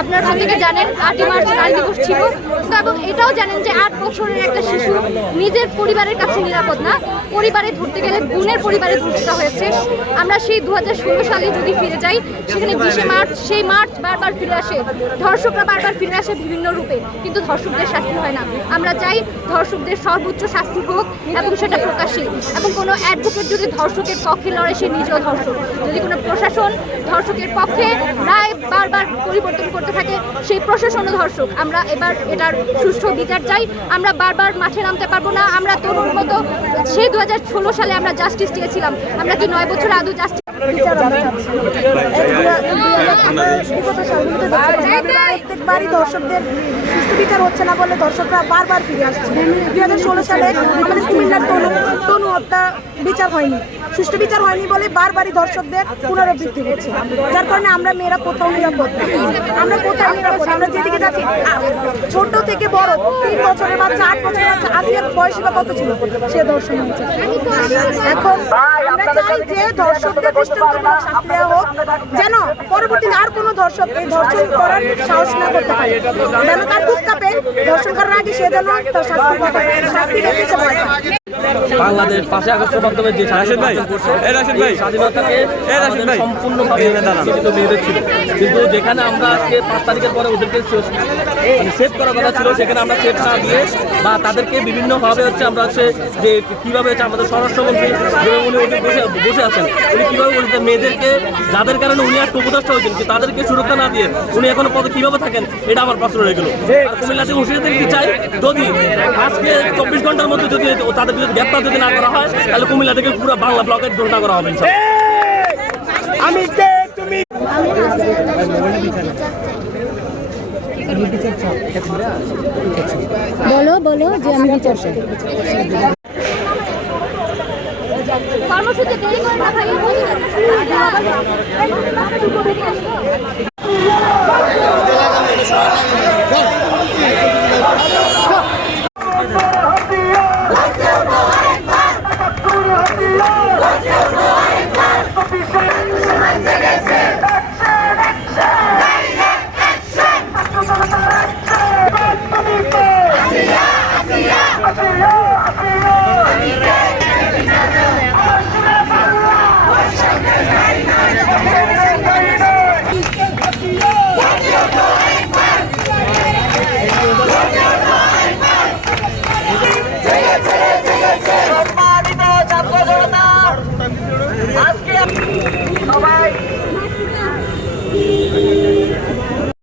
আপনারা প্রত্যেকে জানেন 8ই মার্চ নারী দিবস ছিল, এবং এটাও জানেন যে 8 বছরের একটা শিশু নিজের পরিবারের কাছে নিরাপদ না, পরিবারে ধরতে গেলে বোনের পরিবারে ধর্ষিত হয়েছে। আমরা সেই 2016 সালে যদি ফিরে যাই, সেখানে 20শে মার্চ, সেই মার্চ বারবার ফিরে আসে, ধর্ষকরা বারবার ফিরে আসে বিভিন্ন রূপে, কিন্তু ধর্ষকদের শাস্তি হয় না। আমরা চাই ধর্ষকদের সর্বোচ্চ শাস্তি হোক এবং সেটা প্রকাশ্যে, এবং কোনো অ্যাডভোকেট যদি ধর্ষকের পক্ষে লড়ে সে নিজেও ধর্ষক। যদি কোনো প্রশাসন ধর্ষকের পক্ষে রায় বারবার পরিবর্তন করতে থাকে, সেই প্রশাসনও ধর্ষক। আমরা এবার এটার সুষ্ঠু বিচার চাই। আমরা বারবার মাঠে নামতে পারবো না। আমরা তরুণ মতো সেই 2016 সালে আমরা জাস্টিস চেয়েছিলাম, আমরা কি 9 বছর আদৌ জাস্টিস প্রত্যেকবারই দর্শকদের সুষ্ঠু বিচার হচ্ছে না বলে দর্শকরা বারবার ফিরে আসছে। 2016 সালে আমাদের কুমিল্লার তনু হত্যা বিচার হয়নি, সুষ্ঠু বিচার হয়নি বলে বারবারই দর্শকদের পুনরাবৃত্তি হচ্ছে, যার কারণে আমরা মেয়েরা কোথাও নিরাপদ না। আমরা কোথাও নিরাপদ, আমরা যেদিকে যাচ্ছি, ছোট থেকে বড় 3 বছরের বাচ্চা, 8 বছরের বাচ্চা, আসিয়ার বয়স বা কত ছিল সে দর্শন হয়েছে। এখন আমরা চাই যে দর্শকদের দৃষ্টান্তমূলক শাস্তি দেওয়া হোক, যেন পরবর্তীতে আর কোনো দর্শক এই ধর্ষণ করার সাহস না করতে পারে, যেন তার বুক কাঁপে, ধর্ষণ করার আগে সে যেন তার শাস্তি দেখতে পায়। বাংলাদেশ 5ই আগস্টের মাধ্যমে যে স্বাধীনতাকে সম্পূর্ণভাবে মেয়েদের ছিল, কিন্তু যেখানে আমরা আজকে 5 তারিখের পরে ওদেরকে সেভ করার কথা ছিল, সেখানে আমরা সেভ না দিয়ে বা তাদেরকে বিভিন্নভাবে আমরা যে কীভাবে আমাদের স্বরাষ্ট্রমন্ত্রী উনি বসে আছেন, উনি কীভাবে বলছেন মেয়েদেরকে, যাদের কারণে উনি আজকে উপদেষ্টা হয়েছেন, তাদেরকে সুরক্ষা না দিয়ে উনি এখনো পদে কীভাবে থাকেন, এটা আমার প্রশ্ন রয়ে গেল। কুমিল্লা থেকে হুঁশিয়ারি দিতে চাই, যদি আজকে 24 ঘন্টার মধ্যে যদি তাদের বিরুদ্ধে গ্রেপ্তার যদি না করা হয়, তাহলে কুমিল্লা থেকে পুরো বাংলা ব্লকের ঘোষণা করা হবে। বলো বলো যে আমি বিচার চাই। কর্মসূচি দেরি করে না ভাই।